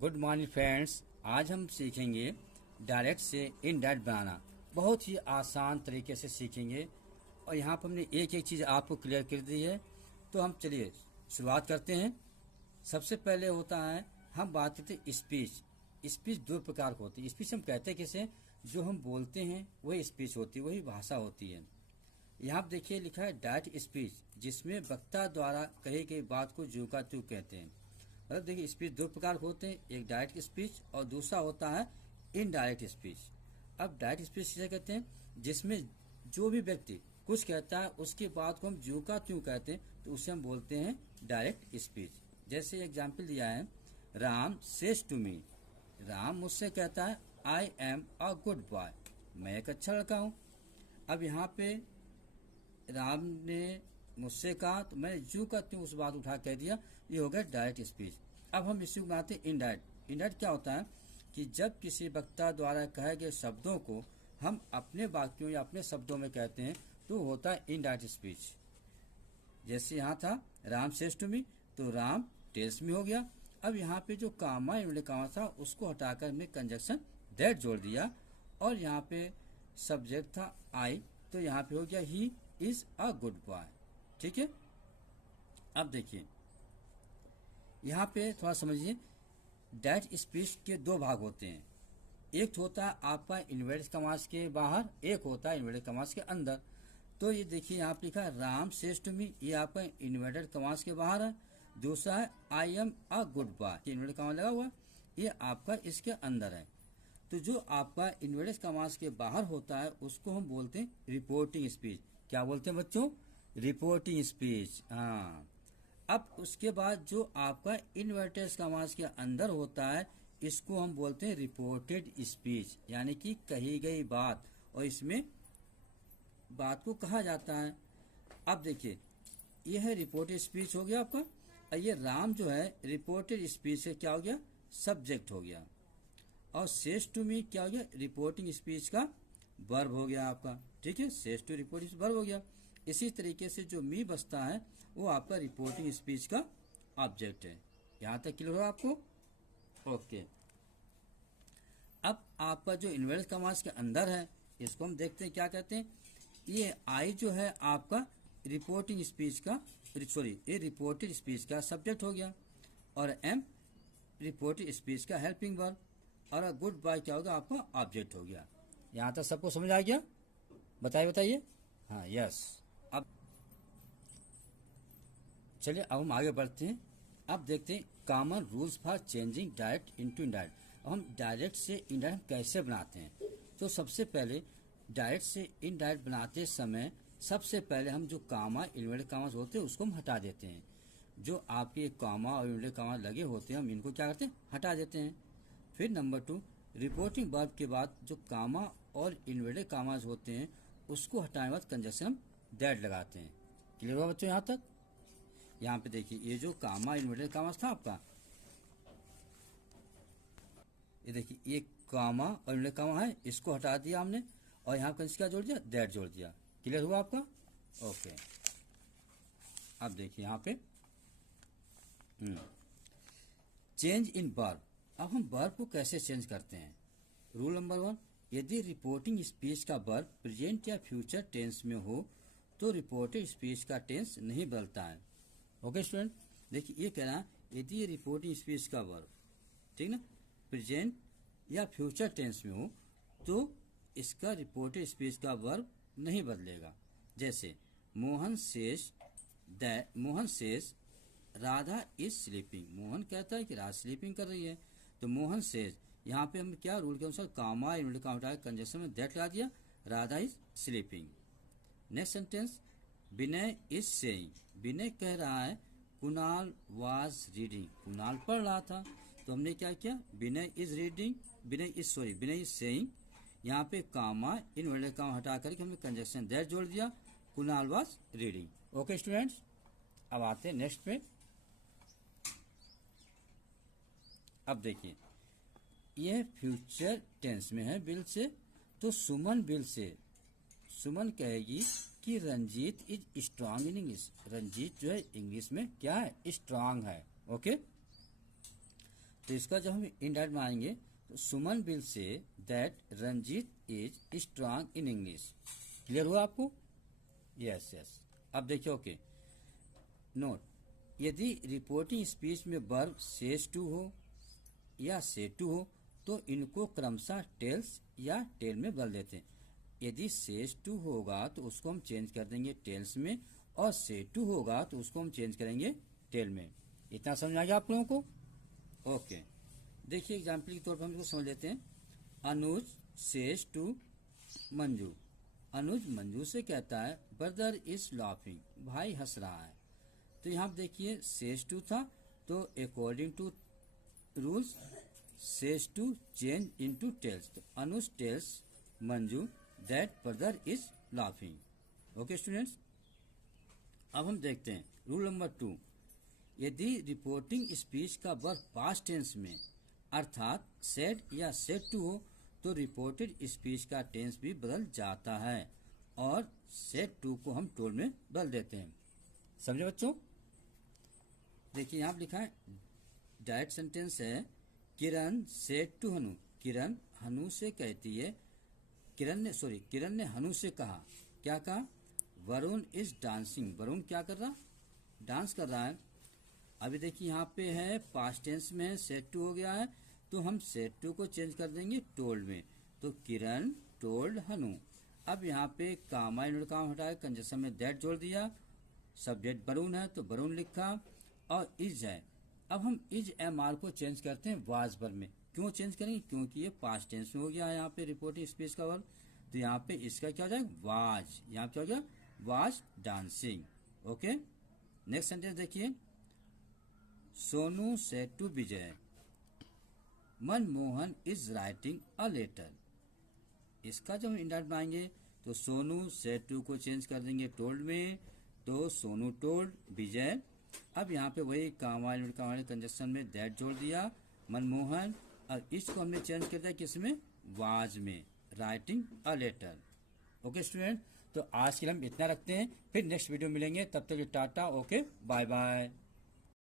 Good morning friends. आज हम सीखेंगे डायरेक्ट से इनडायरेक्ट बनाना। बहुत ही आसान तरीके से सीखेंगे और यहाँ पर हमने एक एक चीज़ आपको क्लियर कर दी है। तो हम चलिए शुरुआत करते हैं। सबसे पहले होता है, हम बात करते हैं स्पीच। स्पीच दो प्रकार की होती है। स्पीच हम कहते हैं किसे, जो हम बोलते हैं वही स्पीच होती है, वही भाषा होती है। यहाँ पर देखिए लिखा है डायरेक्ट स्पीच, जिसमें वक्ता द्वारा कही गई बात को ज्यों का त्यों कहते हैं। मतलब देखिए स्पीच दो प्रकार के होते हैं, एक डायरेक्ट स्पीच और दूसरा होता है इनडायरेक्ट स्पीच। अब डायरेक्ट स्पीच किसे कहते हैं, जिसमें जो भी व्यक्ति कुछ कहता है उसकी बात को हम ज्यों का त्यों कहते हैं, तो उसे हम बोलते हैं डायरेक्ट स्पीच। जैसे एग्जाम्पल दिया है, Ram says to me. Ram मुझसे कहता है I am a good boy, मैं एक अच्छा लड़का हूँ। अब यहाँ पे राम ने मुझसे कहा तो मैं ज्यों का त्यों उस बात उठा कह दिया, ये हो गया डायरेक्ट स्पीच। अब हम इसी को बनाते हैं इनडायरेक्ट। इनडायरेक्ट क्या होता है कि जब किसी वक्ता द्वारा कहे गए शब्दों को हम अपने वाक्यों या अपने शब्दों में कहते हैं तो होता है इनडायरेक्ट स्पीच। जैसे यहाँ था राम सेज टू मी, तो राम टेल्स मी हो गया। अब यहाँ पे जो कामा इन्वर्टेड कामा था उसको हटाकर हमने कंजक्शन दैट जोड़ दिया और यहाँ पे सब्जेक्ट था आई, तो यहाँ पे हो गया he is a good boy. ठीक है। अब देखिए यहाँ पे थोड़ा समझिए, डायरेक्ट स्पीच के दो भाग होते हैं। एक होता है आपका इन्वर्टेड कॉमास के बाहर, एक होता है इन्वर्टेड कॉमास के अंदर। तो ये देखिए यहाँ पे लिखा है राम सेज टू मी, ये आपका इन्वर्टेड कॉमास के बाहर है। दूसरा है I am a good boy, inverted comma लगा हुआ, ये आपका इसके अंदर है। तो जो आपका इन्वर्टेड कॉमास के बाहर होता है उसको हम बोलते हैं रिपोर्टिंग स्पीच। क्या बोलते हैं बच्चों? Reporting speech. हाँ। अब उसके बाद जो आपका इन्वर्टेड कॉमास के अंदर होता है इसको हम बोलते हैं रिपोर्टेड स्पीच, यानी कि कही गई बात, और इसमें बात को कहा जाता है। अब देखिए यह है रिपोर्टेड स्पीच हो गया आपका, और ये राम जो है रिपोर्टेड स्पीच से क्या हो गया, सब्जेक्ट हो गया। और सेज टू मी क्या हो गया, रिपोर्टिंग स्पीच का वर्ब हो गया आपका। ठीक है, सेज टू रिपोर्टिंग वर्ब हो गया। इसी तरीके से जो मी बचता है वो आपका रिपोर्टिंग स्पीच का ऑब्जेक्ट है। यहां तक क्लियर हो आपको? ओके। अब आपका जो इन्वर्टेड कॉमास के अंदर है इसको हम देखते हैं क्या कहते हैं। ये आई जो है आपका रिपोर्टिंग स्पीच का, सॉरी ये रिपोर्टेड स्पीच का सब्जेक्ट हो गया, और एम रिपोर्टेड स्पीच का हेल्पिंग वर्ब, और गुड बाय क्या होगा आपका ऑब्जेक्ट हो गया। यहां तक सबको समझ आ गया? बताइए। हाँ, यस। अब चलिए अब हम आगे बढ़ते हैं। अब देखते हैं common rules for changing direct into indirect. अब हम डायरेक्ट से इनडायरेक्ट कैसे बनाते हैं। तो सबसे पहले डायरेक्ट से इनडायरेक्ट बनाते समय सबसे पहले हम जो कामा इन्वर्टेड कामास होते हैं उसको हम हटा देते हैं। जो आपके कामा और इन्वर्टेड कामा लगे होते हैं हम इनको क्या करते हैं, हटा देते हैं। फिर नंबर 2, रिपोर्टिंग वर्ब के बाद जो कामा और इन्वर्टेड कामास होते हैं उसको हटाने के बाद कंजक्शन हम दैट लगाते हैं। क्लियर हुआ बच्चों यहाँ तक? यहाँ पे देखिए ये जो कामा इन्वर्टेड कामास था आपका, ये देखिए ये कामा और इन्वर्टेड कामा है, इसको हटा दिया हमने और यहाँ पर क्या जोड़ दिया, दैट जोड़ दिया। क्लियर हुआ आपका? ओके। अब देखिए यहाँ पे चेंज इन वर्ब। अब हम वर्ब को कैसे चेंज करते हैं। रूल नंबर 1, यदि रिपोर्टिंग स्पीच का वर्ब प्रेजेंट या फ्यूचर टेंस में हो तो रिपोर्टेड स्पीच का टेंस नहीं बदलता है। ओके स्टूडेंट, देखिए ये कह रहा है यदि रिपोर्टिंग स्पीच का वर्ब, ठीक ना, प्रेजेंट या फ्यूचर टेंस में हो तो इसका रिपोर्टेड स्पीच का वर्ब नहीं बदलेगा। जैसे Mohan says Radha is sleeping. Mohan कहता है कि राधा स्लीपिंग कर रही है, तो मोहन सेज, यहाँ पे हम क्या रूल के अनुसार कामा इन्वर्टेड कामा हटा के कंजक्शन में दैट लगा दिया, Radha is sleeping. Next sentence, Vinay is saying. Vinay कह रहा है कुणाल वाज रीडिंग। कुणाल पढ़ रहा था, तो हमने क्या किया, विनय इज सेइंग। यहाँ पे कामा इन्वर्टेड कामा हटा करके हमने कंजक्शन दैट जोड़ दिया, Kunal was reading. Okay students, अब आते हैं नेक्स्ट पे। अब देखिए यह फ्यूचर टेंस में है बिल से, तो सुमन बिल से, सुमन कहेगी कि Ranjit is strong in English. Ranjit जो है इंग्लिश में क्या है, स्ट्रांग है। ओके, तो इसका जब हम इनडायरेक्ट बनाएंगे तो Suman will say that Ranjit is strong in English. Clear हुआ आपको? Yes yes. अब देखिए ओके। नोट, यदि रिपोर्टिंग स्पीच में वर्ब सेज टू हो या से टू हो तो इनको क्रमशः टेल्स या टेल में बदल देते हैं। यदि सेज टू होगा तो उसको हम चेंज कर देंगे टेल्स में, और से टू होगा तो उसको हम चेंज करेंगे टेल में। इतना समझ आ गया आप लोगों को? ओके। देखिए एग्जाम्पल के तौर पर हम इसको समझ लेते हैं। अनुज सेज टू मंजू। अनुज मंजू से कहता है ब्रदर इज लाफिंग, भाई हंस रहा है। तो यहाँ देखिए सेज टू था, तो according to rules says to change into tells. तो Anuj tells Manju that brother is laughing. Okay students, अब हम देखते हैं रूल नंबर 2। यदि रिपोर्टिंग स्पीच का वर्ब पास्ट टेंस में अर्थात सेड या सेड टू हो तो रिपोर्टेड स्पीच का टेंस भी बदल जाता है और सेड टू को हम टोल में बदल देते हैं। समझे बच्चों? देखिए यहाँ लिखा है डायरेक्ट सेंटेंस है, किरण सेड टू हनु। किरण हनु से कहती है, किरण ने हनु से कहा, क्या कहा? Varun is dancing. वरुण क्या कर रहा? डांस कर रहा है। अभी देखिए यहाँ पे है पास्ट टेंस में सेड टू हो गया है, तो हम सेड टू को चेंज कर देंगे टोल्ड में। तो किरण टोल्ड हनु। अब यहाँ पे कामा इन्वर्टेड कामा हटाया, कंजक्शन में दैट जोड़ दिया, सब्जेक्ट वरुण है तो वरुण लिखा, और इज है। अब हम इज एम आर को चेंज करते हैं वाज वर्ब में। क्यों चेंज करेंगे? क्योंकि ये पास्ट टेंस में हो गया है यहाँ पे रिपोर्टिंग स्पीच का वर्ब। तो यहाँ पे इसका क्या हो जाएगा? वाज। यहाँ क्या हो गया? Was dancing. Okay. Next sentence देखिए, Sonu said to Vijay Manmohan is writing a letter. इसका जब हम इंडायरेक्ट बनाएंगे तो सोनू सेड टू को चेंज कर देंगे टोल्ड में, तो सोनू टोल्ड विजय। अब यहाँ पे वही कामा कंजक्शन में दैट जोड़ दिया, मनमोहन, और इसको हमने चेंज कर दिया किसमें? वाज में, writing a letter. Okay student, तो आज के लिए हम इतना रखते हैं, फिर नेक्स्ट वीडियो मिलेंगे, तब तक टाटा, ओके बाय बाय।